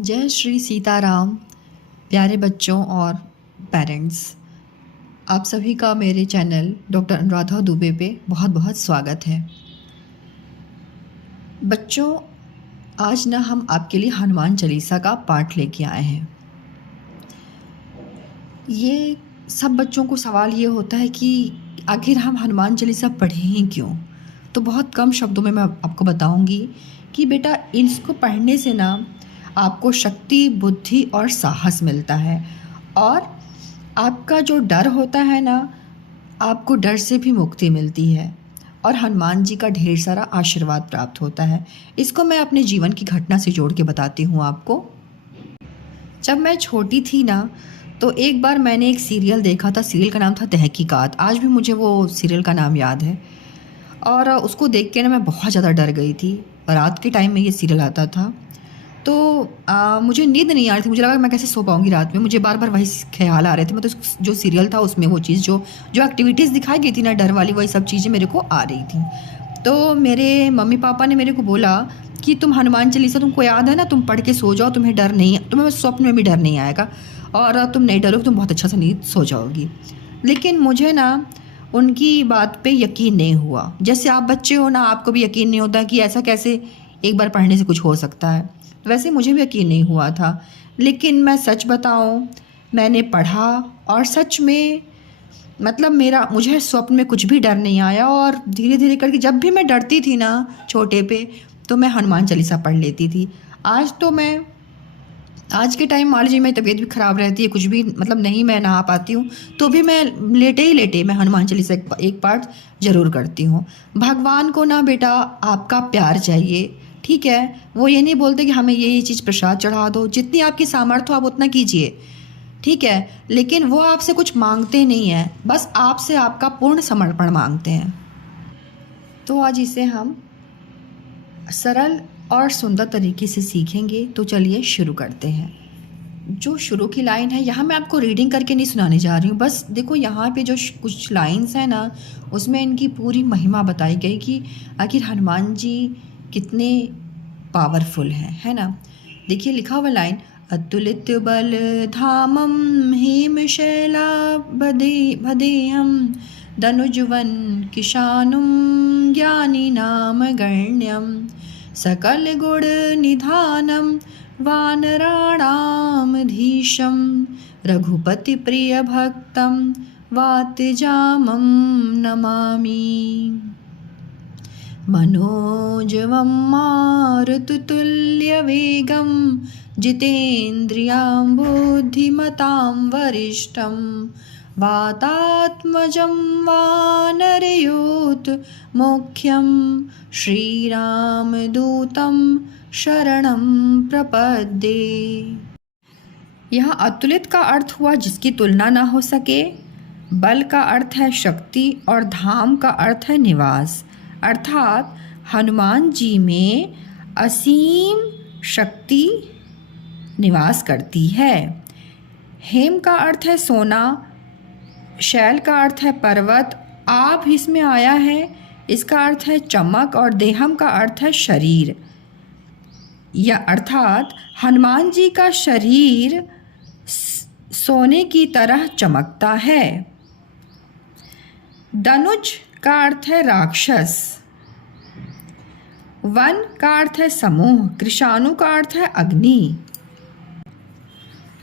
जय श्री सीताराम। प्यारे बच्चों और पेरेंट्स, आप सभी का मेरे चैनल डॉक्टर अनुराधा दुबे पे बहुत बहुत स्वागत है। बच्चों, आज ना हम आपके लिए हनुमान चालीसा का पाठ लेके आए हैं। ये सब बच्चों को सवाल ये होता है कि आखिर हम हनुमान चालीसा पढ़ें क्यों। तो बहुत कम शब्दों में मैं आपको बताऊंगी कि बेटा, इसको पढ़ने से ना आपको शक्ति, बुद्धि और साहस मिलता है, और आपका जो डर होता है ना, आपको डर से भी मुक्ति मिलती है, और हनुमान जी का ढेर सारा आशीर्वाद प्राप्त होता है। इसको मैं अपने जीवन की घटना से जोड़ के बताती हूँ आपको। जब मैं छोटी थी ना, तो एक बार मैंने एक सीरियल देखा था। सीरियल का नाम था तहकीकात। आज भी मुझे वो सीरियल का नाम याद है, और उसको देख के ना मैं बहुत ज़्यादा डर गई थी। रात के टाइम में ये सीरियल आता था, तो मुझे नींद नहीं आ रही थी। मुझे लगा मैं कैसे सो पाऊंगी रात में। मुझे बार बार वही ख्याल आ रहे थे। मतलब जो सीरियल था उसमें वो चीज़, जो जो एक्टिविटीज़ दिखाई गई थी ना डर वाली, वही सब चीज़ें मेरे को आ रही थी। तो मेरे मम्मी पापा ने मेरे को बोला कि तुम हनुमान चालीसा तुमको याद है ना, तुम पढ़ के सो जाओ, तुम्हें डर नहीं, तुम्हें स्वप्न में भी डर नहीं आएगा, और तुम नहीं डरोगे, तुम बहुत अच्छा सा नींद सो जाओगी। लेकिन मुझे ना उनकी बात पे यकीन नहीं हुआ। जैसे आप बच्चे हो ना, आपको भी यकीन नहीं होता कि ऐसा कैसे एक बार पढ़ने से कुछ हो सकता है। वैसे मुझे भी यकीन नहीं हुआ था। लेकिन मैं सच बताऊं, मैंने पढ़ा और सच में मतलब मुझे स्वप्न में कुछ भी डर नहीं आया। और धीरे धीरे करके जब भी मैं डरती थी ना छोटे पे, तो मैं हनुमान चालीसा पढ़ लेती थी। आज के टाइम मान लीजिए मेरी तबीयत भी ख़राब रहती है, कुछ भी मतलब नहीं मैं नहा पाती हूँ, तो भी मैं लेटे मैं हनुमान चालीसा एक पाठ ज़रूर करती हूँ। भगवान को ना बेटा आपका प्यार चाहिए, ठीक है। वो ये नहीं बोलते कि हमें ये चीज़ प्रसाद चढ़ा दो। जितनी आपकी सामर्थ्य हो आप उतना कीजिए, ठीक है। लेकिन वो आपसे कुछ मांगते नहीं हैं, बस आपसे आपका पूर्ण समर्पण मांगते हैं। तो आज इसे हम सरल और सुंदर तरीके से सीखेंगे। तो चलिए शुरू करते हैं। जो शुरू की लाइन है, यहाँ मैं आपको रीडिंग करके नहीं सुनाने जा रही हूँ। बस देखो, यहाँ पे जो कुछ लाइन्स हैं ना, उसमें इनकी पूरी महिमा बताई गई कि आखिर हनुमान जी कितने पावरफुल हैं, है ना। देखिए लिखा हुआ लाइन, अतुलित बल धामम हेम शैला भदेयम धनुजवन किशानुम ज्ञानी नाम गण्यम सकल गुण निधानम वानराणामधीशं रघुपति प्रिय भक्तं वातजामं नमामि मनोजवं मारुततुल्यवेगं जितेन्द्रियां बुद्धिमतां वरिष्ठं वातात्मजं वानरयूथ मुख्यं श्रीरामदूतं शरणं प्रपद्ये। यहाँ अतुलित का अर्थ हुआ जिसकी तुलना ना हो सके, बल का अर्थ है शक्ति, और धाम का अर्थ है निवास। अर्थात हनुमान जी में असीम शक्ति निवास करती है। हेम का अर्थ है सोना, शैल का अर्थ है पर्वत, आप इसमें आया है, इसका अर्थ है चमक, और देहम का अर्थ है शरीर। या अर्थात हनुमान जी का शरीर सोने की तरह चमकता है। धनुज का अर्थ है राक्षस, वन का अर्थ है समूह, कृशाणु का अर्थ है अग्नि।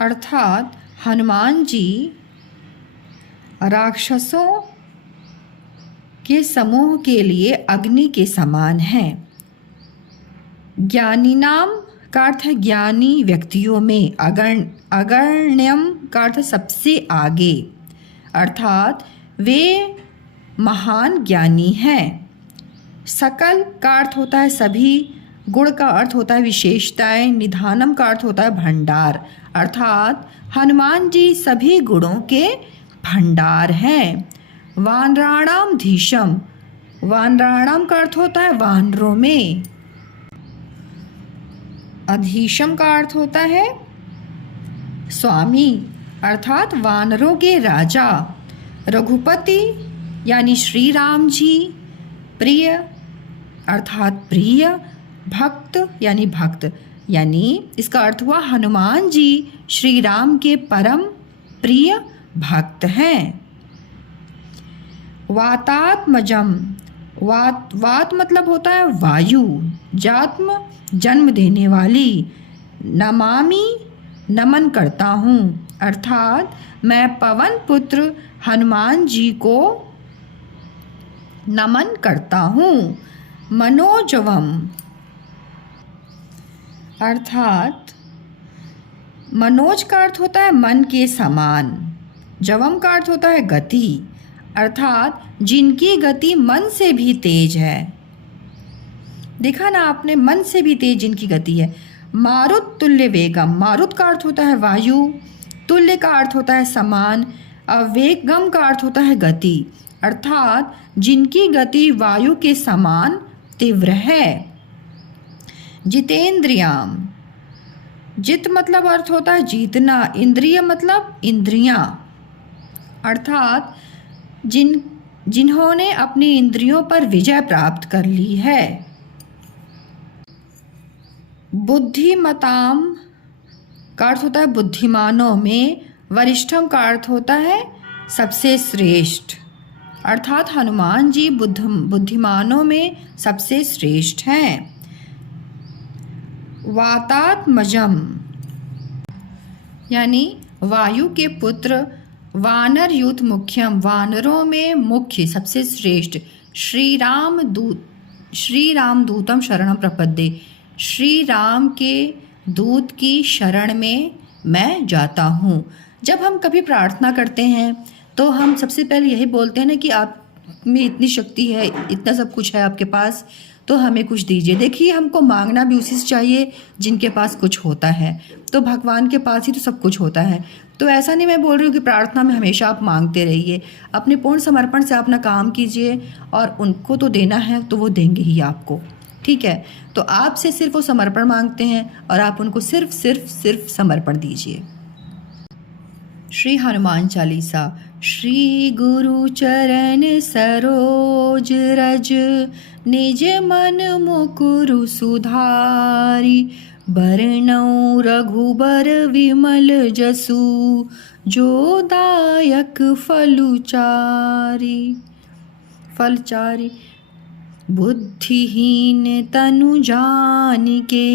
अर्थात हनुमान जी राक्षसों के समूह के लिए अग्नि के समान हैं। ज्ञानी नाम का अर्थ है ज्ञानी व्यक्तियों में, अगण्यम का अर्थ है सबसे आगे, अर्थात वे महान ज्ञानी हैं। सकल का अर्थ होता है सभी, गुण का अर्थ होता है विशेषताएं, निधानम का अर्थ होता है भंडार, अर्थात हनुमान जी सभी गुणों के भंडार हैं। वानराणाम धीशम, वानराणाम का अर्थ होता है वानरों में, अधीशम का अर्थ होता है स्वामी, अर्थात वानरों के राजा। रघुपति यानी श्री राम जी, प्रिय अर्थात प्रिय, भक्त यानी भक्त, यानी इसका अर्थ हुआ हनुमान जी श्री राम के परम प्रिय भक्त हैं। वातात्मजम, वात मतलब होता है वायु, जात्म जन्म देने वाली, नमामि नमन करता हूँ, अर्थात मैं पवन पुत्र हनुमान जी को नमन करता हूँ। मनोजवम अर्थात मनोज का अर्थ होता है मन के समान, जवम का अर्थ होता है गति, अर्थात जिनकी गति मन से भी तेज है। देखा ना आपने, मन से भी तेज जिनकी गति है। मारुत तुल्य वेगम, मारुत का अर्थ होता है वायु, तुल्य का अर्थ होता है समान, वेगम का अर्थ होता है गति, अर्थात जिनकी गति वायु के समान तीव्र है। जितेंद्रियाम, जित मतलब अर्थ होता है जीतना, इंद्रिय मतलब इंद्रियां, अर्थात जिन्होंने अपनी इंद्रियों पर विजय प्राप्त कर ली है। बुद्धिमताम का अर्थ होता है बुद्धिमानों में, वरिष्ठम का अर्थ होता है सबसे श्रेष्ठ, अर्थात हनुमान जी बुद्धिमानों में सबसे श्रेष्ठ हैं। वातात्मजम यानी वायु के पुत्र, वानर यूथ मुख्यम, वानरों में मुख्य सबसे श्रेष्ठ, श्री राम दूतम शरणम प्रपद्ये, श्री राम के दूत की शरण में मैं जाता हूँ। जब हम कभी प्रार्थना करते हैं तो हम सबसे पहले यही बोलते हैं ना कि आप में इतनी शक्ति है, इतना सब कुछ है आपके पास, तो हमें कुछ दीजिए। देखिए, हमको मांगना भी उसी से चाहिए जिनके पास कुछ होता है, तो भगवान के पास ही तो सब कुछ होता है। तो ऐसा नहीं मैं बोल रही हूँ कि प्रार्थना में हमेशा आप मांगते रहिए, अपने पूर्ण समर्पण से अपना काम कीजिए और उनको तो देना है तो वो देंगे ही आपको, ठीक है। तो आपसे सिर्फ वो समर्पण मांगते हैं और आप उनको सिर्फ समर्पण दीजिए। श्री हनुमान चालीसा। श्री गुरु चरण सरोज रज, निज मन मुकुरु सुधारी, बरनउँ रघुबर विमल जसु, जो दायक फलचारी। बुद्धिहीन तनु जानिके,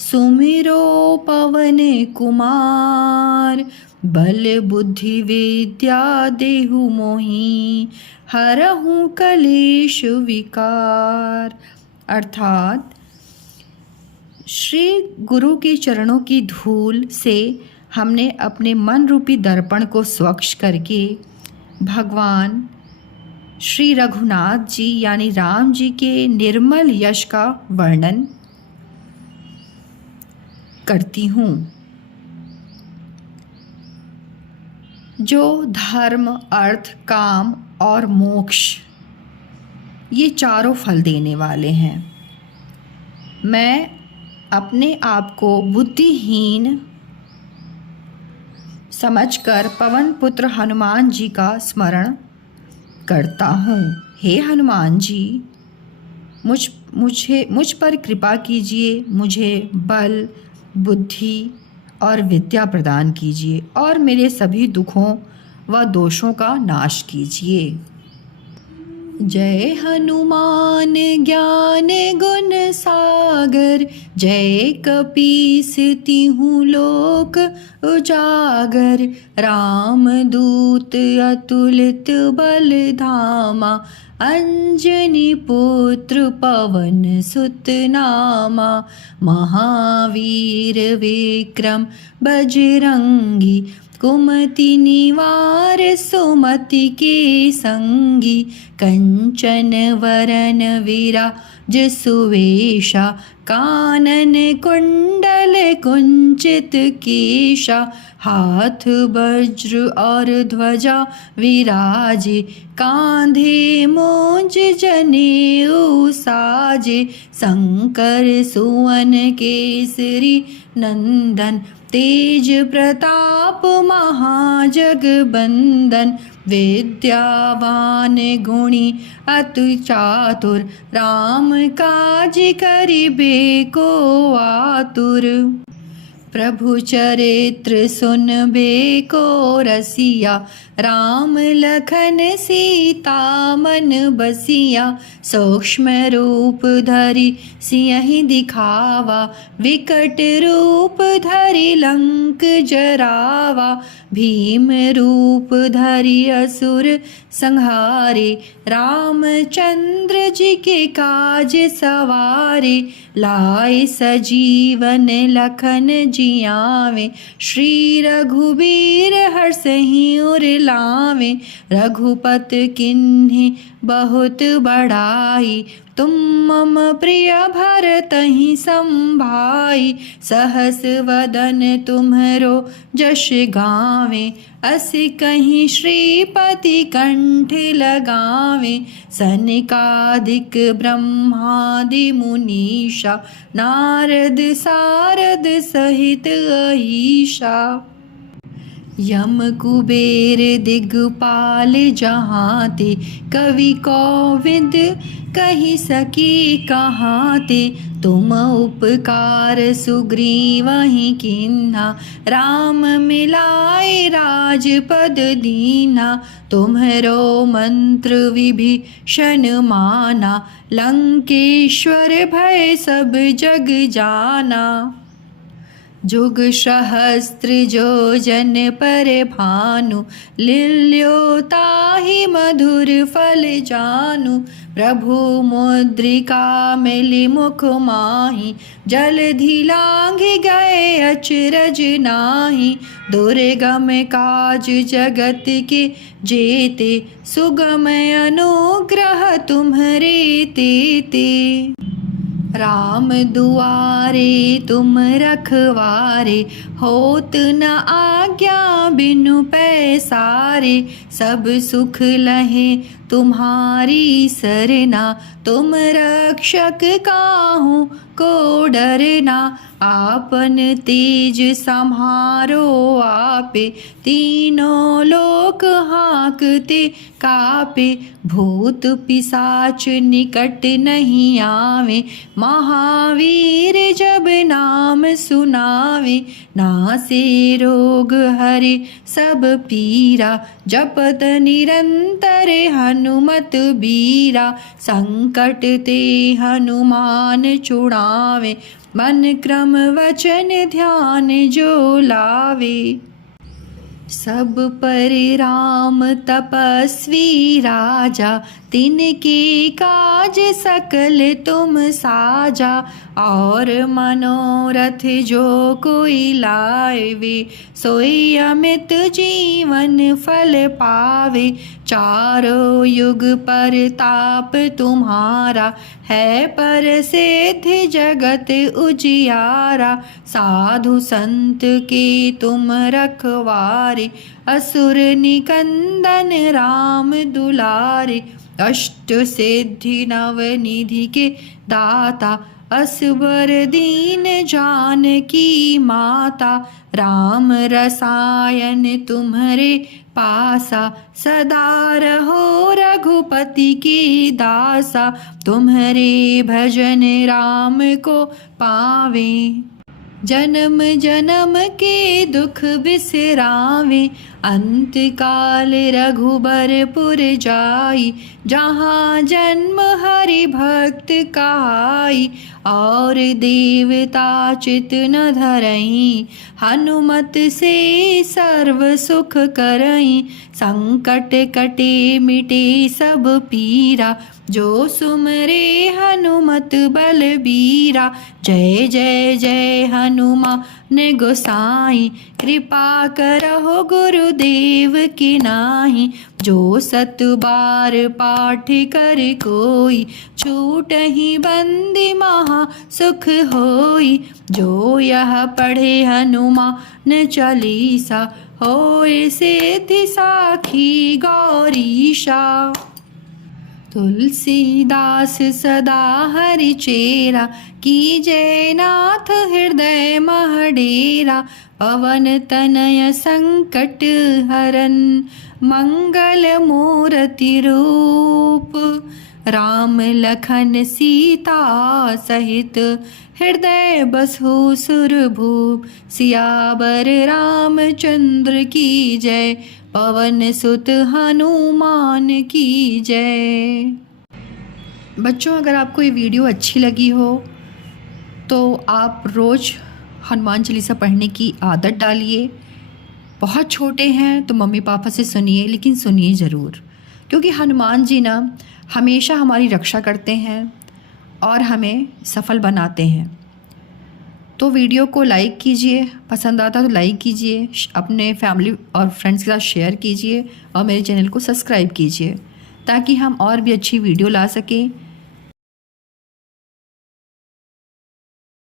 सुमिरो पवन कुमार, बल बुद्धि विद्या देहु मोहि, हरहु कलेश विकार, अर्थात श्री गुरु के चरणों की धूल से हमने अपने मन रूपी दर्पण को स्वच्छ करके भगवान श्री रघुनाथ जी यानी राम जी के निर्मल यश का वर्णन करती हूँ, जो धर्म, अर्थ, काम और मोक्ष ये चारों फल देने वाले हैं। मैं अपने आप को बुद्धिहीन समझकर पवन पुत्र हनुमान जी का स्मरण करता हूँ। हे हनुमान जी, मुझ पर कृपा कीजिए, मुझे बल, बुद्धि और विद्या प्रदान कीजिए और मेरे सभी दुखों व दोषों का नाश कीजिए। जय हनुमान ज्ञान गुण सागर, जय कपीस तिहुँ लोक उजागर, राम दूत अतुलित बल धामा, अंजनी पुत्र पवन सुत नामा, महावीर विक्रम बजरंगी, कुमति निवार सुमति के संगी, कंचन वरन विराज सुवेशा, कानन कुंडल कुंचित केशा, हाथ वज्र और ध्वजा विराजे, कांधे मोज जनेऊ साजे, शंकर सुवन केसरी नंदन, तेज प्रताप महाजगबंदन, विद्यावान गुणी अति चातुर, राम काज करिबे को आतुर। प्रभु चरित्र सुनबे को रसिया, राम लखन सीता मन बसिया। सूक्ष्म रूप धरि सियहि दिखावा, विकट रूप धरि लंक जरावा। भीम रूप धरि असुर संहारे, रामचंद्र जी के काज सवारे। लाए सजीवन लखन जियावे, श्री रघुबीर हर्षहि उर लावे। रघुपत किन्हि बहुत बड़ाई, तुम मम प्रिय भरतहि संभाई। सहस वदन तुम्हरो जस गावे, अस कहीं श्रीपति कंठ लगावे। सनकादिक ब्रह्मादि मुनीषा, नारद सारद सहित अहीशा। यम कुबेर दिगपाल जहाँ ते, कवि कोविद कही सकी कहाँ ते। तुम उपकार सुग्रीवहि कीन्हा, राम मिलाए राजपद दीन्हा। तुम्हरो मंत्र विभीषण माना, लंकेश्वर भय सब जग जाना। जुग सहस्त्र जो जन पर भानु, लील्यो ताहि मधुर फल जानु। प्रभु मुद्रिका मिली मुख माहि, जलधि लांघि गए अचरज नाहि। दुर्गम काज जगत के जेते, सुगम अनुग्रह तुम्हरे तेते। राम दुआरे तुम रखवारे, होत न आज्ञा बिनु पैसारे। सब सुख लहे तुम्हारी सरना, तुम रक्षक काहू को डरना। आपन तेज सम्हारो आपे, तीनों लोक हाँकते कापे। भूत पिशाच निकट नहीं आवे, महावीर जब नाम सुनावे। नासे रोग हरे सब पीरा, जपत निरंतर हनुमत बीरा। संकट ते हनुमान छुड़ावे, मन क्रम वचन ध्यान जो लावे। सब पर राम तपस्वी राजा, तिनके काज सकल तुम साजा। और मनोरथ जो कोई लावे, सोई अमित जीवन फल पावे। चारों युग पर ताप तुम्हारा, है पर सिद्धि जगत उजियारा। साधु संत के तुम रखवारे, असुर निकंदन राम दुलारे। अष्ट सिद्धि नव निधि के दाता, असबर दीन जानकी माता। राम रसायन तुम्हरे पासा, सदा रहो रघुपति के दासा। तुम्हरे भजन राम को पावे, जन्म जन्म के दुख बिसरावे। अंत काल रघुबरपुर जाई, जहाँ जन्म हरि भक्त कहाई। और देवता चित न धरई, हनुमत से सर्व सुख करई। संकट कटे मिटे सब पीरा, जो सुमरे हनुमत बलबीरा। जय जय जय हनुमान गोसाई, कृपा करहो गुरुदेव की नाहि। जो सत बार पाठ कर कोई, छूटहि बंदी महा सुख होई। जो यह पढ़े हनुमान चालीसा, होए सिद्धि साखी गौरीशा। तुलसीदास सदा हरि चेरा, कीजय नाथ हृदय मह डेरा। पवन तनय संकट हरन, मंगल मूर्ति रूप। राम लखन सीता सहित हृदय बसहु सुरभूप। सियावर रामचंद्र की जय, पवन सुत हनुमान की जय। बच्चों, अगर आपको ये वीडियो अच्छी लगी हो तो आप रोज़ हनुमान चालीसा पढ़ने की आदत डालिए। बहुत छोटे हैं तो मम्मी पापा से सुनिए, लेकिन सुनिए ज़रूर, क्योंकि हनुमान जी ना हमेशा हमारी रक्षा करते हैं और हमें सफल बनाते हैं। तो वीडियो को लाइक कीजिए, पसंद आता तो लाइक कीजिए, अपने फैमिली और फ्रेंड्स के साथ शेयर कीजिए और मेरे चैनल को सब्सक्राइब कीजिए, ताकि हम और भी अच्छी वीडियो ला सकें